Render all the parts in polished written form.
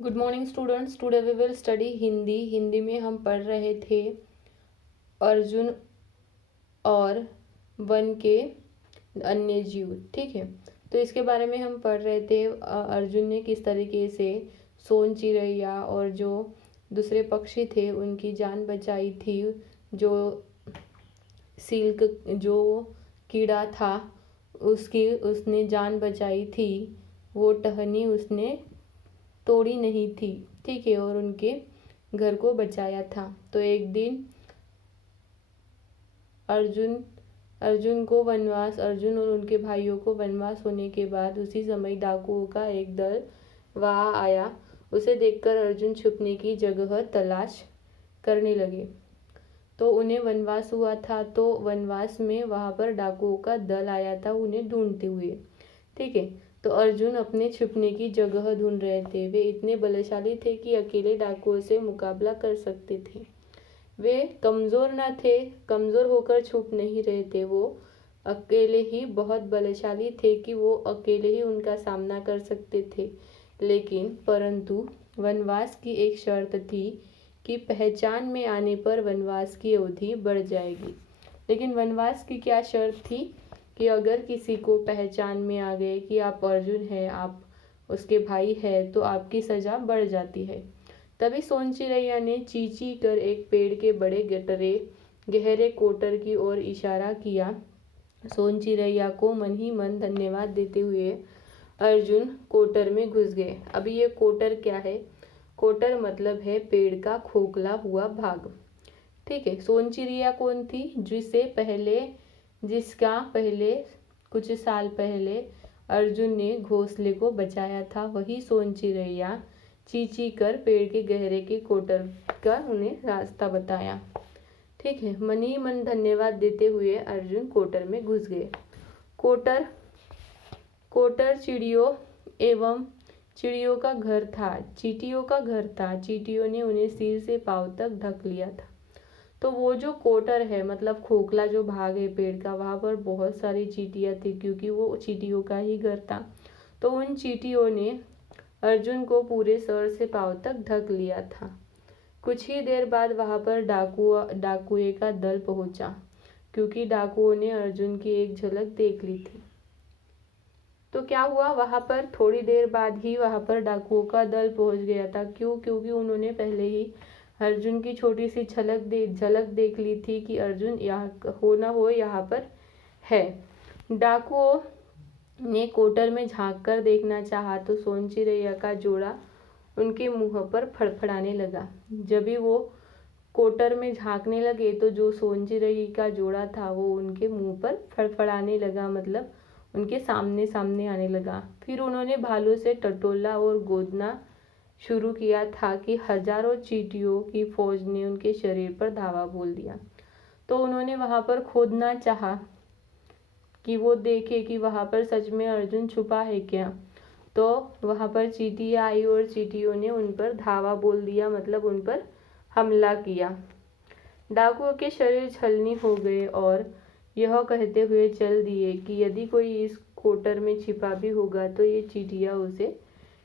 Good morning students. Today we will study Hindi. Hindi में हम पढ़ रहे थे अर्जुन और वन के अन्य जीव। ठीक है, तो इसके बारे में हम पढ़ रहे थे अर्जुन ने किस तरीके से सोन चिड़ैया और जो दूसरे पक्षी थे उनकी जान बचाई थी। जो सिल्क जो कीड़ा था उसकी उसने जान बचाई थी, वो टहनी उसने तोड़ी नहीं थी। ठीक है, और उनके घर को बचाया था। तो एक दिन अर्जुन अर्जुन को वनवास अर्जुन और उनके भाइयों को वनवास होने के बाद उसी समय डाकुओं का एक दल वहां आया। उसे देखकर अर्जुन छुपने की जगह तलाश करने लगे। तो उन्हें वनवास हुआ था, तो वनवास में वहां पर डाकुओं का दल आया था उन्हें ढूंढते हुए। ठीक है, तो अर्जुन अपने छुपने की जगह ढूंढ रहे थे। वे इतने बलशाली थे कि अकेले डाकुओं से मुकाबला कर सकते थे। वे कमजोर न थे, कमजोर होकर छुप नहीं रहे थे। वो अकेले ही बहुत बलशाली थे कि वो अकेले ही उनका सामना कर सकते थे। लेकिन परंतु वनवास की एक शर्त थी कि पहचान में आने पर वनवास की अवधि बढ़ जाएगी। लेकिन वनवास की क्या शर्त थी कि अगर किसी को पहचान में आ गए कि आप अर्जुन हैं, आप उसके भाई हैं, तो आपकी सजा बढ़ जाती है। तभी सोन चिड़ैया ने चींची कर एक पेड़ के बड़े गहरे कोटर की ओर इशारा किया। सोन चिड़ैया को मन ही मन धन्यवाद देते हुए अर्जुन कोटर में घुस गए। अब ये कोटर क्या है? कोटर मतलब है पेड़ का खोखला हुआ भाग। ठीक है, सोन चिड़िया कौन थी? जिसका पहले कुछ साल पहले अर्जुन ने घोंसले को बचाया था, वही सोन चिड़ैया चींची कर पेड़ के गहरे के कोटर का उन्हें रास्ता बताया। ठीक है, मन ही मन धन्यवाद देते हुए अर्जुन कोटर में घुस गए। कोटर कोटर चिड़ियों का घर था, चींटियों का घर था। चींटियों ने उन्हें सिर से पांव तक ढक लिया था। तो वो जो कोटर है मतलब खोखला जो भाग है पेड़ का, वहां पर बहुत सारी चींटियां थी क्योंकि वो चींटियों का ही घर था। तो उन चींटियों ने अर्जुन को पूरे सर से पांव तक ढक लिया था। कुछ ही देर बाद वहां पर डाकुए का दल पहुंचा, क्योंकि डाकुओं ने अर्जुन की एक झलक देख ली थी। तो क्या हुआ, वहां पर थोड़ी देर बाद ही वहां पर डाकुओं का दल पहुंच गया था। क्यों? क्योंकि उन्होंने पहले ही अर्जुन की छोटी सी झलक देख ली थी कि अर्जुन यहाँ हो ना हो यहाँ पर है। डाकुओं ने कोटर में झांक कर देखना चाहा तो सोन चिड़ैया का जोड़ा उनके मुंह पर फड़फड़ाने लगा। जब भी वो कोटर में झांकने लगे तो जो सोन चिड़ैया का जोड़ा था वो उनके मुंह पर फड़फड़ाने लगा, मतलब उनके सामने सामने आने लगा। फिर उन्होंने भालू से टटोला और गोदना शुरू किया था कि हजारों चींटियों की फौज ने उनके शरीर पर धावा बोल दिया। तो उन्होंने वहां पर खोदना चाहा कि वो देखे कि वहां पर सच में अर्जुन छुपा है क्या। तो वहां पर चींटियां आई और चींटियों ने उन पर धावा बोल दिया, मतलब उन पर हमला किया। डाकुओं के शरीर छलनी हो गए और यह कहते हुए चल दिए कि यदि कोई इस कोटर में छिपा भी होगा तो ये चींटियां उसे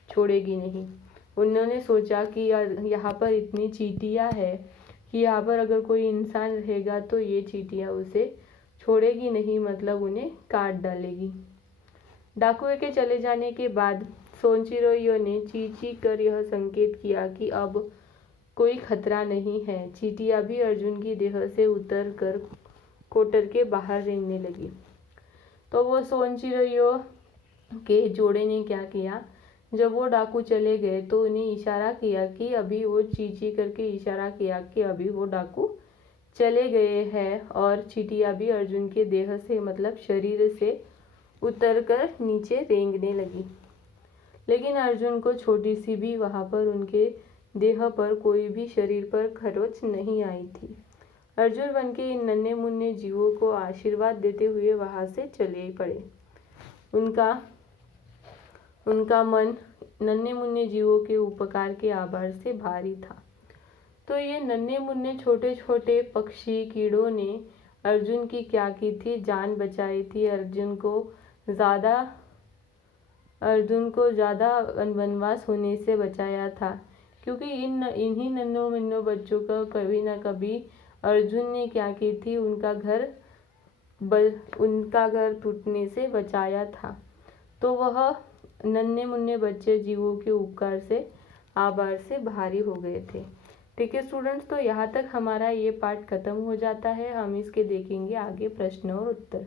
छोड़ेगी नहीं। उन्होंने सोचा कि यहाँ पर इतनी चींटियां है कि यहाँ पर अगर कोई इंसान रहेगा तो ये चींटियां उसे छोड़ेगी नहीं, मतलब उन्हें काट डालेगी। डाकुए के चले जाने के बाद सोन चिड़ैया ने चींची कर यह संकेत किया कि अब कोई खतरा नहीं है। चींटियां भी अर्जुन की देह से उतर कर कोटर के बाहर रेंगने लगी। तो वो सोन चिड़ैया के जोड़े ने क्या किया, जब वो डाकू चले गए तो उन्हें इशारा किया कि अभी वो चींची करके इशारा किया कि अभी वो डाकू चले गए हैं। और चींटियां भी अर्जुन के देह से मतलब शरीर से उतरकर नीचे रेंगने लगी। लेकिन अर्जुन को छोटी सी भी वहां पर उनके देह पर कोई भी शरीर पर खरोच नहीं आई थी। अर्जुन वन के इन नन्हे मुन्ने जीवों को आशीर्वाद देते हुए वहां से चले पड़े। उनका मन नन्हे मुन्ने जीवों के उपकार के आभार से भारी था। तो ये नन्हे मुन्ने छोटे छोटे पक्षी कीड़ों ने अर्जुन की क्या की थी, जान बचाई थी। अर्जुन को ज़्यादा अर्जुन को ज़्यादा वनवास होने से बचाया था, क्योंकि इन्हीं नन्हों मुन्नों बच्चों को कभी ना कभी अर्जुन ने क्या की थी, उनका घर टूटने से बचाया था। तो वह नन्हे मुन्ने बच्चे जीवों के उपकार से आभार से भारी हो गए थे। ठीक है स्टूडेंट्स, तो यहाँ तक हमारा ये पार्ट खत्म हो जाता है। हम इसके देखेंगे आगे प्रश्न और उत्तर।